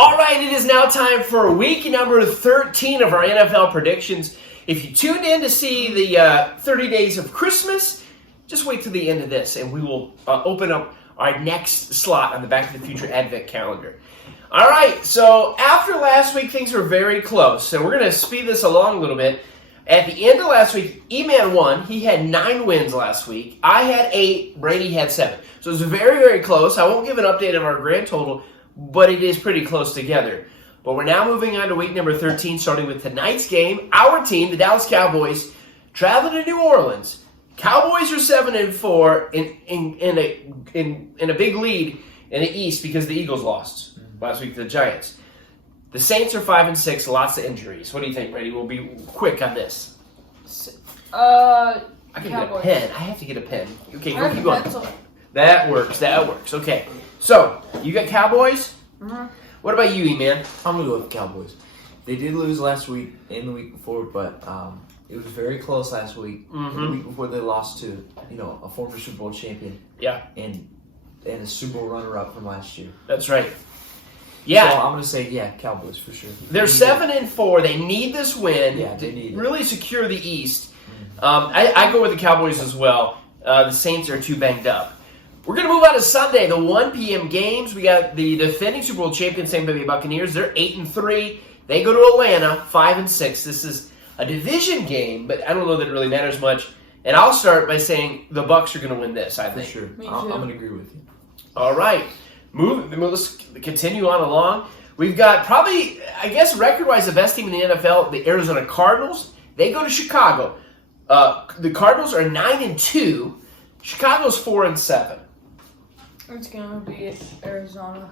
All right, it is now time for week number 13 of our NFL predictions. If you tuned in to see the 30 Days of Christmas, just wait till the end of this, and we will open up our next slot on the Back to the Future Advent calendar. All right, so after last week, things were very close, so we're going to speed this along a little bit. At the end of last week, E-Man won. He had 9 wins last week. I had 8. Brady had 7. So it was very, very close. I won't give an update of our grand total, but it is pretty close together. But we're now moving on to week number 13, starting with tonight's game. Our team, the Dallas Cowboys, traveling to New Orleans. Cowboys are 7-4 in a big lead in the East because the Eagles lost last week to the Giants. The Saints are 5-6, lots of injuries. What do you think, Brady? We'll be quick on this. I can Cowboys. get a pen. I have to get a pen. Okay, go keep going. Pencil. That works. Okay. So, you got Cowboys? Mm-hmm. What about you, E-Man? I'm going to go with the Cowboys. They did lose last week and the week before, but it was very close last week. And the week before they lost to, a former Super Bowl champion. Yeah. And a Super Bowl runner-up from last year. That's right. Yeah. So I'm going to say, Cowboys for sure. They're 7-4. They need this win they need to really secure the East. I go with the Cowboys as well. The Saints are too banged up. We're going to move on to Sunday, the 1 p.m. games. We got the defending Super Bowl champions, Tampa Bay Buccaneers. They're 8-3. They go to Atlanta, 5-6. This is a division game, but I don't know that it really matters much. And I'll start by saying the Bucs are going to win this, I think. For sure. Me I'm too. going to agree with you. All right. Let's continue on along. We've got probably, I guess, record-wise, the best team in the NFL, the Arizona Cardinals. They go to Chicago. The Cardinals are 9-2. Chicago's 4-7. It's gonna be Arizona.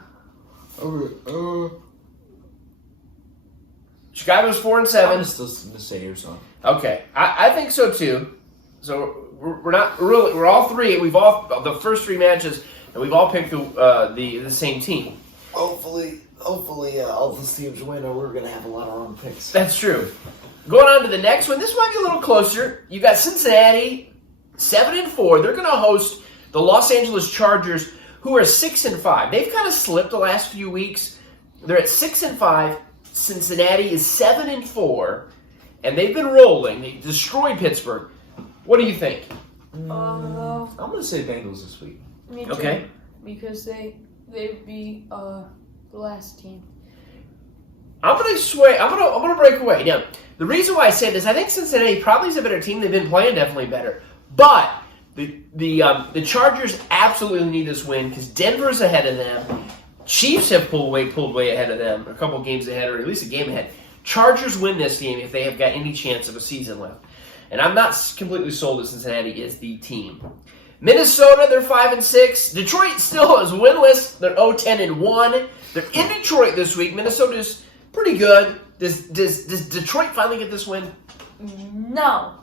Chicago's I'm 4-7. still going to say Arizona. Okay, I think so too. So we're not really. We're all three. We've all the first 3 matches, and we've all picked the same team. Hopefully, all the teams win, or we're going to have a lot of wrong picks. That's true. Going on to the next one. This might be a little closer. You got Cincinnati, 7-4. They're going to host the Los Angeles Chargers, who are 6-5. They've kind of slipped the last few weeks. They're at 6-5. Cincinnati is 7-4, and they've been rolling. They destroyed Pittsburgh. What do you think? I'm going to say Bengals this week. Me too. Okay. Because they beat the last team. I'm gonna sway. I'm gonna break away. Now, the reason why I say this, I think Cincinnati probably is a better team. They've been playing definitely better, but the Chargers absolutely need this win because Denver's ahead of them. Chiefs have pulled way ahead of them, a couple games ahead, or at least a game ahead. Chargers win this game if they have got any chance of a season left, and I'm not completely sold that Cincinnati is the team. Minnesota, they're 5-6. Detroit still is winless. They're 0-10-1. They're in Detroit this week. Minnesota's pretty good. Does Detroit finally get this win? No.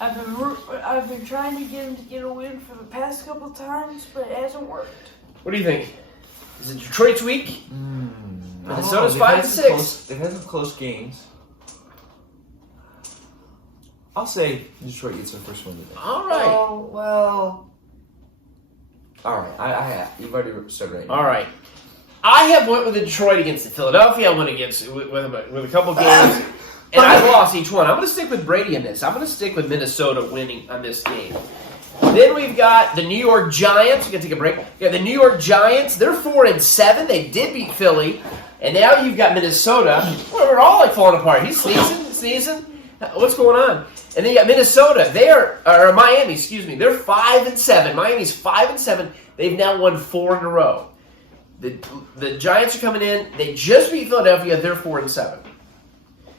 I've been trying to get him to get a win for the past couple times, but it hasn't worked. What do you think? Is it Detroit's week? Minnesota's I don't know. 5-6. They've had some close games. I'll say Detroit gets their first win today. All right. Oh, well. All right. I have. You've already started right now. All right. I have went with Detroit against Philadelphia. I went against with a couple games, and I lost each one. I'm going to stick with Brady in this. I'm going to stick with Minnesota winning on this game. Then we've got the New York Giants. We're going to take a break. Yeah, the New York Giants. They're 4-7. They did beat Philly, and now you've got Minnesota. We're all like falling apart. He's sneezing. What's going on? And then you got Minnesota. Or Miami. Excuse me. They're 5-7. Miami's 5-7. They've now won 4 in a row. The Giants are coming in. They just beat Philadelphia. They're 4-7.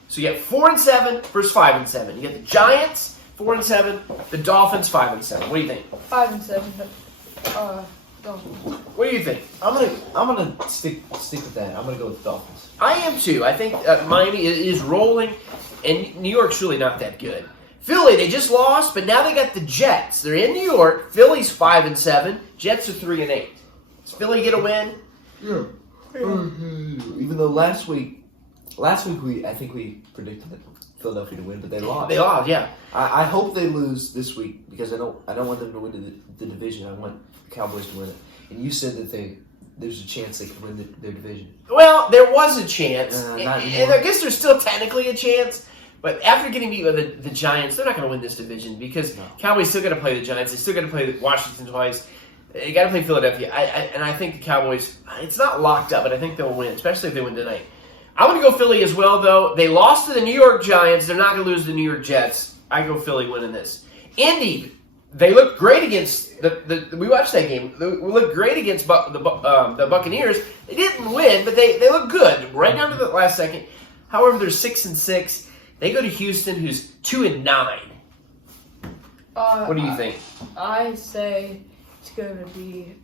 So you got 4-7 versus 5-7. You got the Giants 4-7. The Dolphins 5-7. What do you think? 5-7. Dolphins. What do you think? I'm gonna stick with that. I'm gonna go with the Dolphins. I am too. I think Miami is rolling, and New York's really not that good. Philly, they just lost, but now they got the Jets. They're in New York. Philly's 5-7. Jets are 3-8. Does Philly get a win? Yeah. Even though last week I think we predicted Philadelphia to win, but they lost. They lost, yeah. I hope they lose this week because I don't want them to win the division. I want the Cowboys to win it. And you said that there's a chance they could win their division. Well, there was a chance, Not and anymore. I guess there's still technically a chance. But after getting beat by the Giants, they're not going to win this division because Cowboys still got to play the Giants. They still got to play Washington twice. They got to play Philadelphia. And I think the Cowboys, it's not locked up, but I think they'll win, especially if they win tonight. I'm going to go Philly as well, though. They lost to the New York Giants. They're not going to lose to the New York Jets. I go Philly winning this. Indy, they looked great against we watched that game. They looked great against the Buccaneers. They didn't win, but they looked good right down to the last second. However, they're 6-6. They go to Houston, who's 2-9. What do you think? I say it's gonna be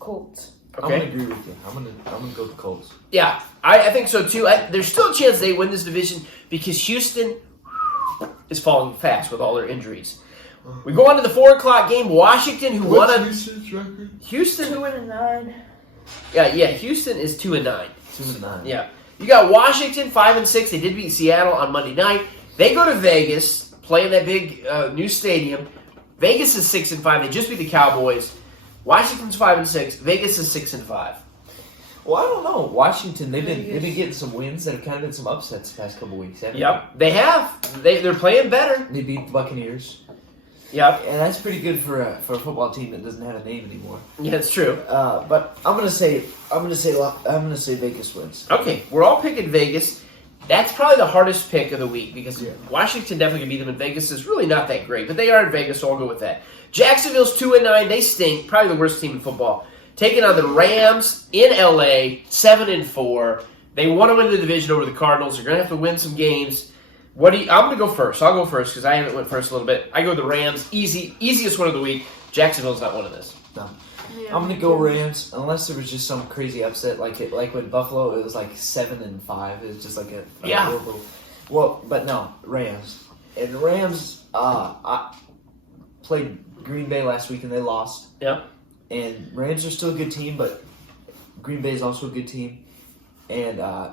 Colts. I'm Okay. gonna agree with you. I'm gonna go with the Colts. Yeah, I think so too. There's still a chance they win this division because Houston is falling fast with all their injuries. We go on to the 4 o'clock game. Washington, who won on Houston's record? Houston. 2-9. Yeah. Houston is 2-9. 2-9. Yeah. You got Washington 5-6. They did beat Seattle on Monday night. They go to Vegas, play in that big new stadium. Vegas is 6-5. They just beat the Cowboys. Washington's 5-6. Vegas is 6-5. Well, I don't know. Washington, they've been getting some wins that have kind of been some upsets the past couple weeks. Haven't Yep, they have. They're playing better. They beat the Buccaneers. Yep. And that's pretty good for a football team that doesn't have a name anymore. Yeah, it's true. But I'm gonna say Vegas wins. Okay, we're all picking Vegas. That's probably the hardest pick of the week because Washington definitely can beat them, and Vegas is really not that great. But they are in Vegas, so I'll go with that. Jacksonville's 2-9. They stink. Probably the worst team in football. Taking on the Rams in LA, 7-4. They want to win the division over the Cardinals. They're going to have to win some games. I'm going to go first. I'll go first because I haven't went first a little bit. I go the Rams. Easiest one of the week. Jacksonville's not one of this. No. Yeah, I'm gonna go Rams unless there was just some crazy upset like with Buffalo. It was like 7-5. It was just like a horrible. Well, but no, Rams. And the Rams I played Green Bay last week and they lost. Yeah. And Rams are still a good team, but Green Bay is also a good team. And I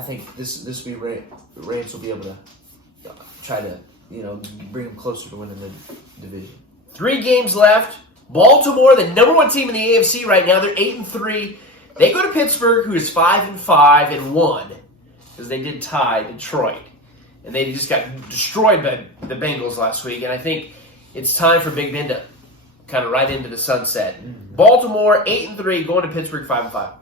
think this will be Rams will be able to try to bring them closer to winning the division. 3 games left. Baltimore, the number 1 team in the AFC right now, they're 8-3. They go to Pittsburgh, who is 5-5 and 1, because they did tie Detroit, and they just got destroyed by the Bengals last week. And I think it's time for Big Ben to kind of ride into the sunset. Baltimore 8-3, going to Pittsburgh 5-5.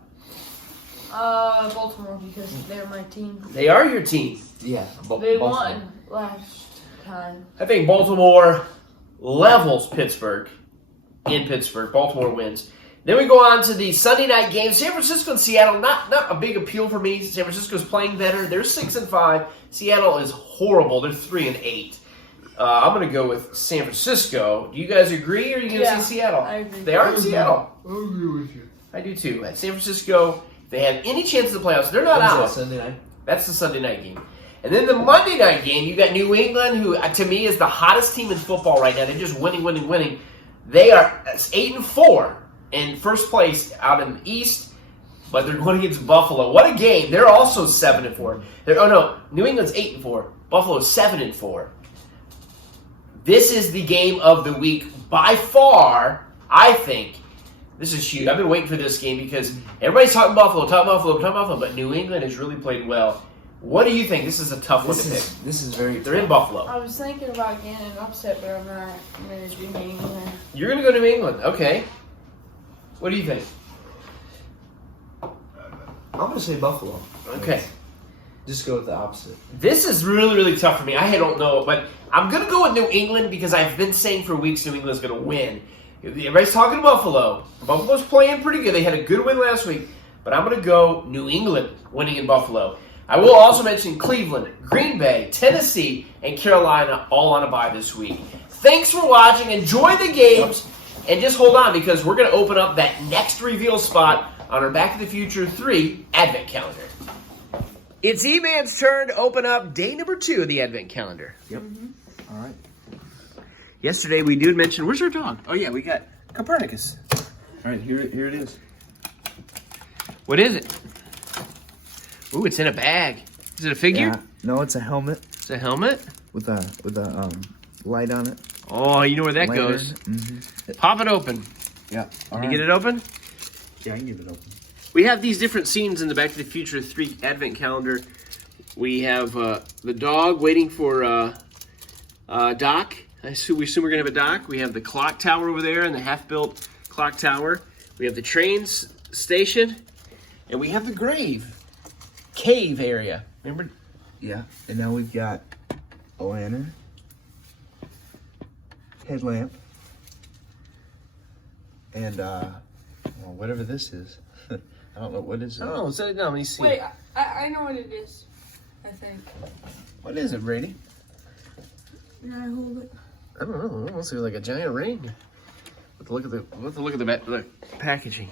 Baltimore because they're my team. They are your team. Yeah, They Baltimore. won last time. I think Baltimore levels Pittsburgh in Pittsburgh. Baltimore wins. Then we go on to the Sunday night game. San Francisco and Seattle, not a big appeal for me. San Francisco's playing better. They're 6-5. Seattle is horrible. They're 3-8. I'm going to go with San Francisco. Do you guys agree, or are you going to say Seattle? I agree. They are in Seattle. I agree with you. I do too. At San Francisco, if they have any chance of the playoffs, they're not When's out. that, Sunday night? That's the Sunday night game. And then the Monday night game, you got New England, who to me is the hottest team in football right now. They're just winning. They are 8-4 in first place out in the East, but they're going against Buffalo. What a game! They're also 7-4. New England's 8-4. Buffalo's 7-4. This is the game of the week by far. I think this is huge. I've been waiting for this game because everybody's talking Buffalo, but New England has really played well. What do you think? This is a tough one to pick. This is very. They're in Buffalo. I was thinking about getting an upset, but I'm not. I'm going to do New England. You're going to go to New England. Okay. What do you think? I'm gonna say Buffalo. Okay. Just go with the opposite. This is really tough for me. I don't know, but I'm going to go with New England because I've been saying for weeks New England's going to win. Everybody's talking Buffalo. Buffalo's playing pretty good. They had a good win last week, but I'm going to go New England winning in Buffalo. I will also mention Cleveland, Green Bay, Tennessee, and Carolina all on a bye this week. Thanks for watching. Enjoy the games. And just hold on because we're going to open up that next reveal spot on our Back to the Future 3 Advent Calendar. It's E-Man's turn to open up day number 2 of the Advent Calendar. Yep. All right. Yesterday we did mention, where's our dog? Oh yeah, we got Copernicus. All right. Here it is. What is it? Ooh, it's in a bag. Is it a figure? Yeah. No, it's a helmet It's a helmet? with a light on it. Oh, you know where that Lantern. goes. Mm-hmm. Pop it open. Yeah. Can you get it open? Yeah, I can get it open. We have these different scenes in the Back to the Future 3 Advent calendar. We have the dog waiting for Doc. We assume we're going to have a Doc. We have the clock tower over there and the half-built clock tower. We have the train station. And we have the cave area. Remember? Yeah, and now we've got a lantern, headlamp, and well, whatever this is. I don't know what is it. Oh, so, no, let me see. Wait, I know what it is. I think. What is it, Brady? Can I hold it? I don't know. It looks like a giant ring. We'll have to look at the packaging.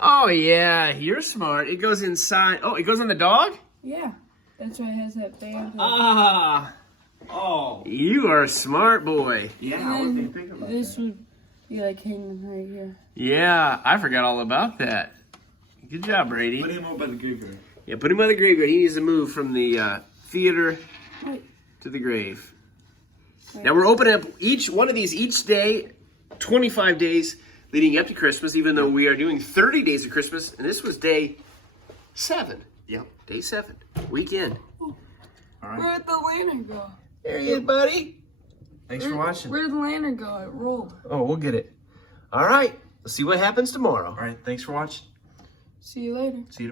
Oh, yeah. You're smart. It goes inside. Oh, it goes on the dog? Yeah. That's why it has that band. Ah. Oh. You are a smart boy. Yeah, And I wasn't even thinking about this that. would be like hanging right here. Yeah, I forgot all about that. Good job, Brady. Put him over by the graveyard. Yeah, put him on the graveyard. He needs to move from the theater Wait. to the grave. Now we're opening up each one of these each day, 25 days leading up to Christmas, even though we are doing 30 days of Christmas, and this was day 7. Yep. Day 7, weekend. All right. Where'd the lantern go? There he is, buddy. Thanks for watching. Where'd the lantern go? It rolled. Oh, we'll get it. All right, let's see what happens tomorrow. All right, thanks for watching. See you later. See you.